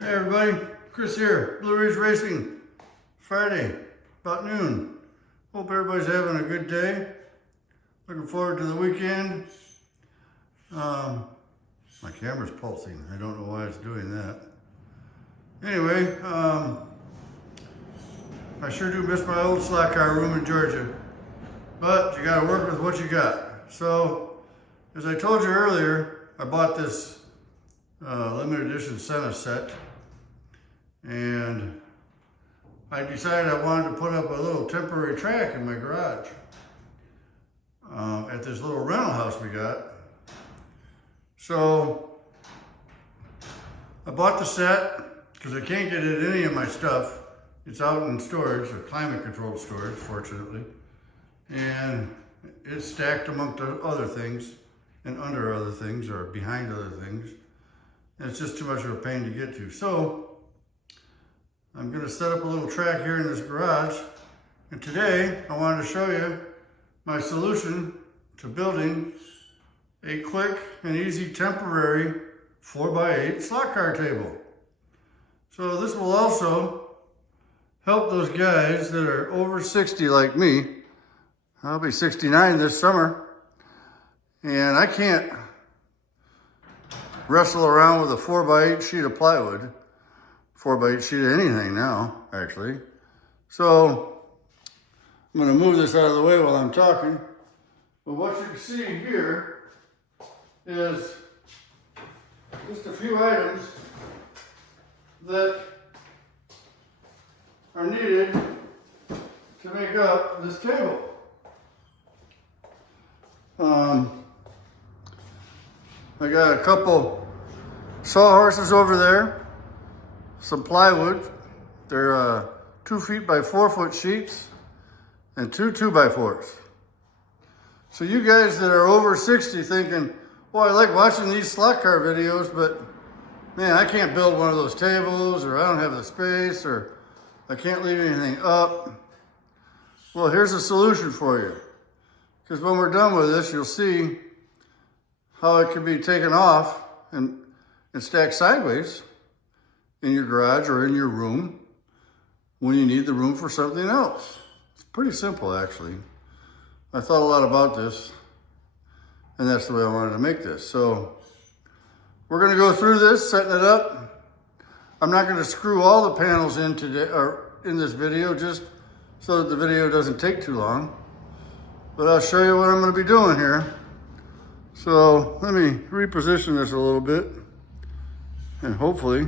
Hey everybody, Chris here, Blue Ridge Racing, Friday, about noon. Hope everybody's having a good day. Looking forward to the weekend. My camera's pulsing. I don't know why it's doing that. Anyway, I sure do miss my old slot car room in Georgia, but you gotta work with what you got. So, as I told you earlier, I bought this limited edition Senna set, and I decided I wanted to put up a little temporary track in my garage at this little rental house we got. So I bought the set because I can't get it in any of my stuff. It's out in storage, or climate controlled storage, fortunately. And it's stacked among the other things and under other things or behind other things. And it's just too much of a pain to get to. So I'm gonna set up a little track here in this garage. And today I wanted to show you my solution to building a quick and easy temporary 4x8 slot car table. So this will also help those guys that are over 60 like me. I'll be 69 this summer, and I can't wrestle around with a 4x8 sheet of plywood, 4x8 sheet of anything now, actually. So I'm gonna move this out of the way while I'm talking. But what you can see here is just a few items that are needed to make up this table. I got a couple sawhorses over there, some plywood. They're 2 feet by 4 foot sheets and two 2x4s. So you guys that are over 60 thinking, well, I like watching these slot car videos, but man, I can't build one of those tables, or I don't have the space, or I can't leave anything up. Well, here's a solution for you. Because when we're done with this, you'll see how it can be taken off and stacked sideways in your garage or in your room when you need the room for something else. It's pretty simple, actually. I thought a lot about this, and that's the way I wanted to make this. So we're gonna go through this, setting it up. I'm not gonna screw all the panels in today, or in this video, just so that the video doesn't take too long. But I'll show you what I'm gonna be doing here. So let me reposition this a little bit, and hopefully,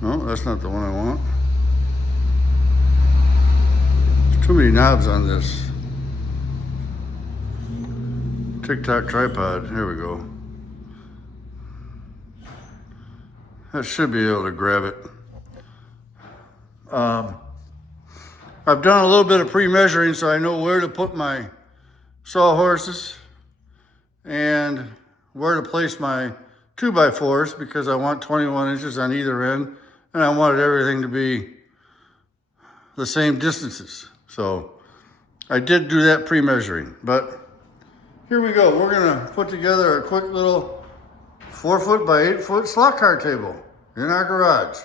no, that's not the one I want. There's too many knobs on this TikTok tripod. Here we go. That should be able to grab it. I've done a little bit of pre-measuring, so I know where to put my sawhorses and where to place my 2x4s, because I want 21 inches on either end, and I wanted everything to be the same distances. So I did do that pre-measuring, but here we go. We're gonna put together a quick little 4 foot by 8 foot slot car table in our garage.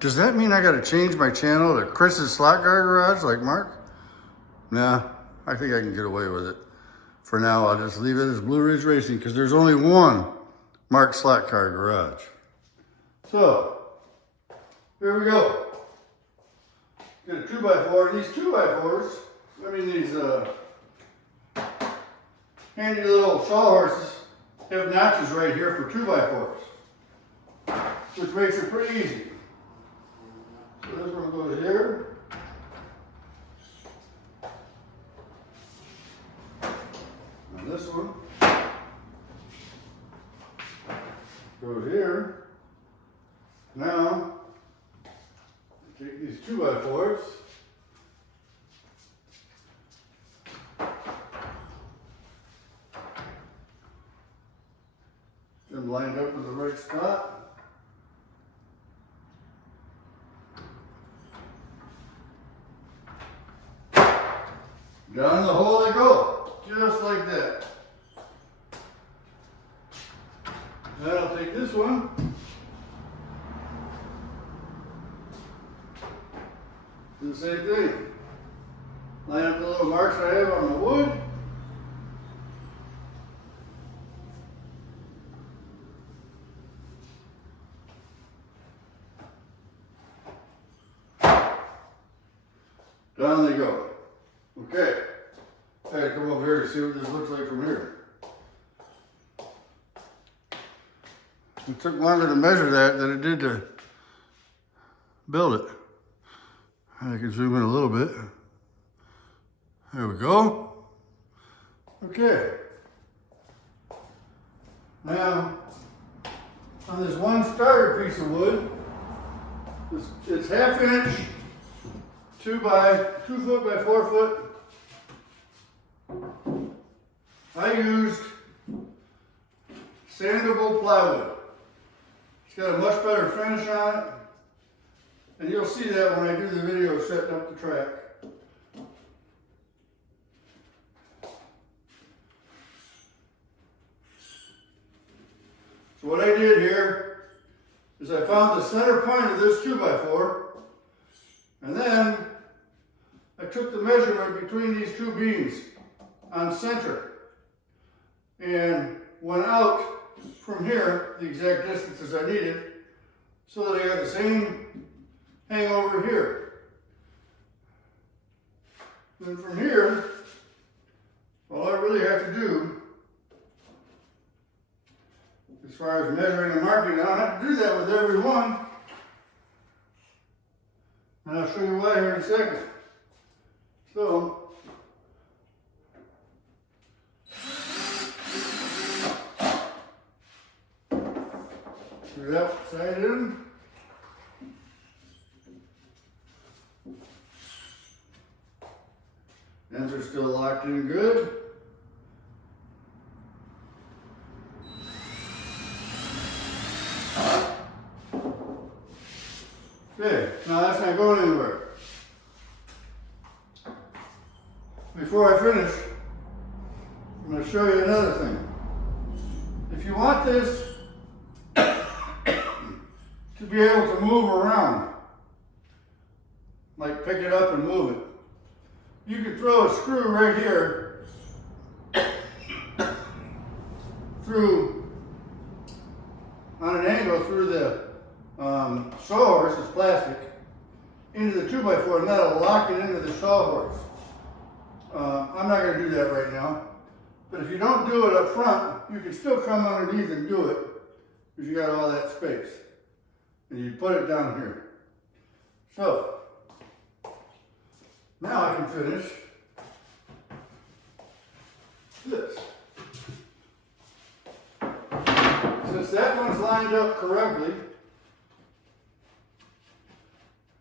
Does that mean I gotta change my channel to Chris's Slot Car Garage like Mark? Nah, I think I can get away with it. For now, I'll just leave it as Blue Ridge Racing, because there's only one Mark Slot Car Garage. So, here we go. Get a 2x4. These 2x4s, I mean these handy little sawhorses, have notches right here for 2x4s, which makes it pretty easy. So this one goes here. And this one goes here. Now, take these 2x4s. Them lined up in the right spot. Down the hole they go, just like that. Then I'll take this one. Do the same thing. Line up the little marks I have on the wood. Down they go. Okay. I gotta come over here to see what this looks like from here. It took longer to measure that than it did to build it. I can zoom in a little bit. There we go. Okay. Now, on this one starter piece of wood, it's 1/2 inch, 2 foot by 4 foot. I used sandable plywood. It's got a much better finish on it. And you'll see that when I do the video setting up the track. So what I did here is I found the center point of this 2x4, and then I took the measurement between these two beams on center and went out from here the exact distances I needed so that I got the same hang over here. Then from here, all I really have to do, as far as measuring and marking, I don't have to do that with every one. And I'll show you why here in a second. So, screw that side in. Ends are still locked in good. Okay, now that's not going anywhere. Before I finish, I'm going to show you another thing. If you want this to be able to move around, like pick it up and move it, you can throw a screw right here through, on an angle through the sawhorse, it's plastic, into the 2x4, and that'll lock it into the sawhorse. I'm not going to do that right now, but if you don't do it up front, you can still come underneath and do it, because you got all that space. And you put it down here. So, now I can finish this. Since that one's lined up correctly,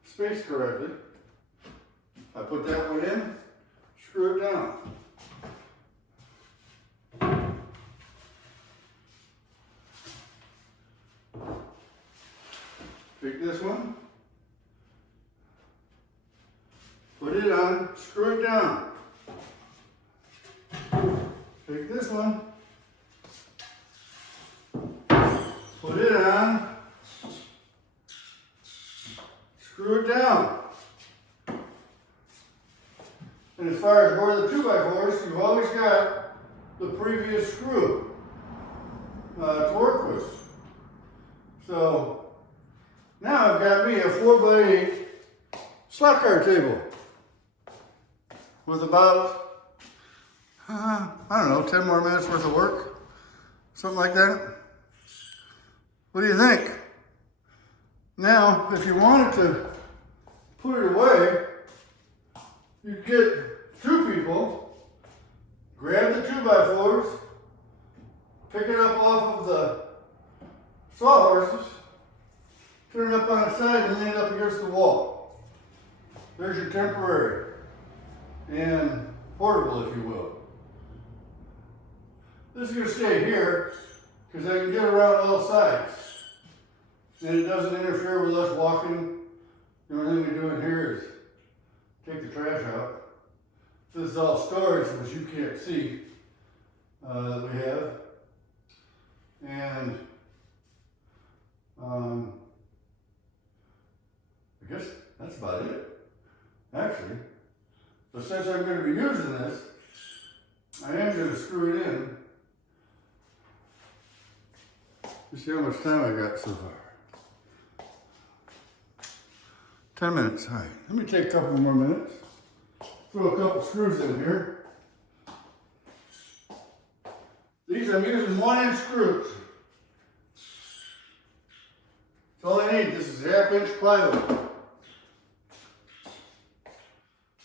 spaced correctly, I put that one in, screw it down. Take this one, put it on, screw it down. Take this one, put it on, screw it down. And as far as where the 2x4s, you've always got the previous screw to work with. So now I've got me a 4x8 slot car table with about, I don't know, 10 more minutes worth of work, something like that. What do you think? Now, if you wanted to put it away, you'd get 2 people, grab the 2x4s, pick it up off of the sawhorses, turn it up on its side and lean it up against the wall. There's your temporary and portable, if you will. This is going to stay here because I can get around all sides. And it doesn't interfere with us walking. The only thing we do in here is take the trash out. This is all storage, which you can't see, that we have. And You see how much time I got so far? 10 minutes. All right, let me take a couple more minutes. Throw a couple screws in here. These I'm using 1-inch screws. That's all I need. This is 1/2-inch plywood.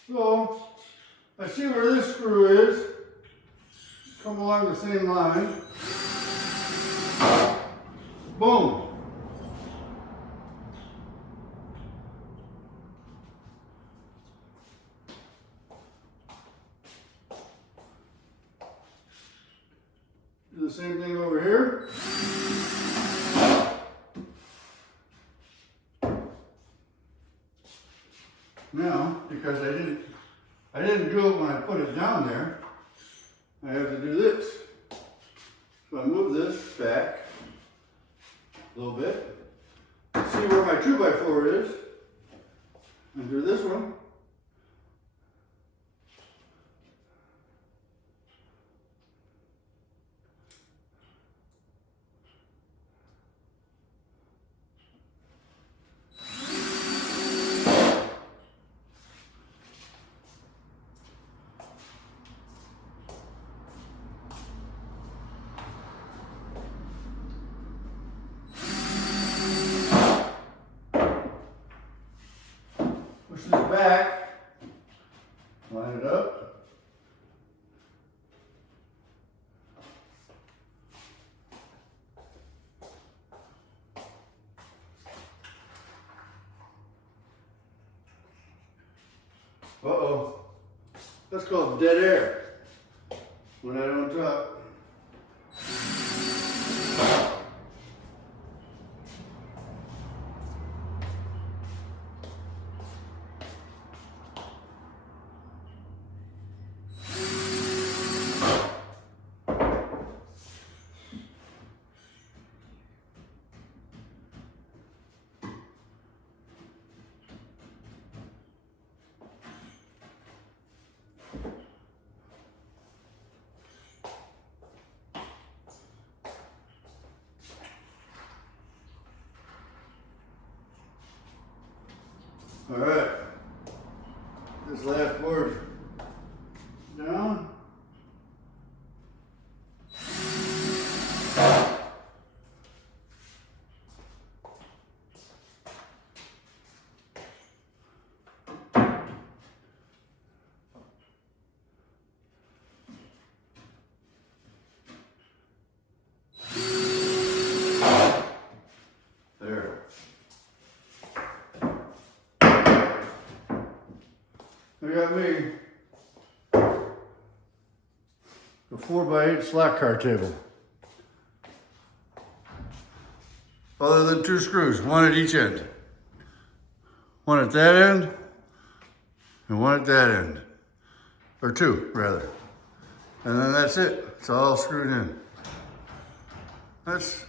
So, I see where this screw is. Come along the same line. Boom. Do the same thing over here. Now, because I didn't do it when I put it down there, I have to do this. So I move this back a little bit. See where my 2x4 is. And do this one. Push this back, line it up. Uh-oh, that's called dead air when I don't talk. All right, this last board down. There. I got me a 4x8 slot car table. Other than 2 screws, one at each end. One at that end and one at that end. Or 2, rather. And then that's it. It's all screwed in. That's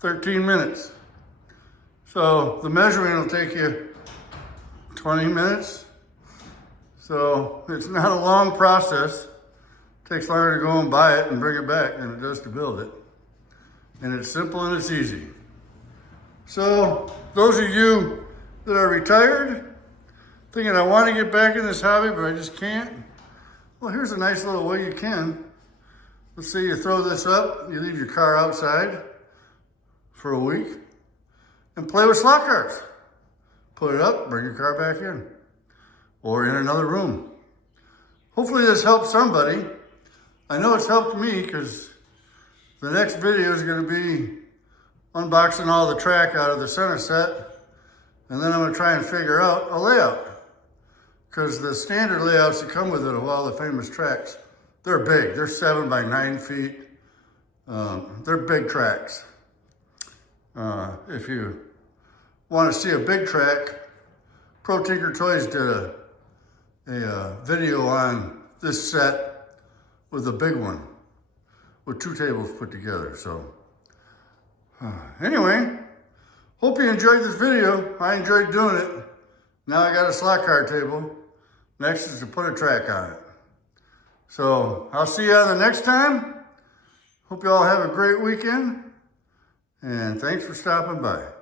13 minutes. So the measuring will take you 20 minutes. So it's not a long process. It takes longer to go and buy it and bring it back than it does to build it. And it's simple and it's easy. So those of you that are retired, thinking I want to get back in this hobby, but I just can't. Well, here's a nice little way you can. Let's say you throw this up, you leave your car outside for a week and play with slot cars. Put it up, bring your car back in. Or in another room. Hopefully this helps somebody. I know it's helped me because the next video is going to be unboxing all the track out of the Senna set. And then I'm going to try and figure out a layout. Because the standard layouts that come with it of all the famous tracks, they're big. They're 7 by 9 feet. They're big tracks. If you want to see a big track, Pro Tinker Toys did a video on this set with a big one with 2 tables put together. So anyway, hope you enjoyed this video. I enjoyed doing it. Now I got a slot car table. Next is to put a track on it. So I'll see you on the next time. Hope you all have a great weekend. And thanks for stopping by.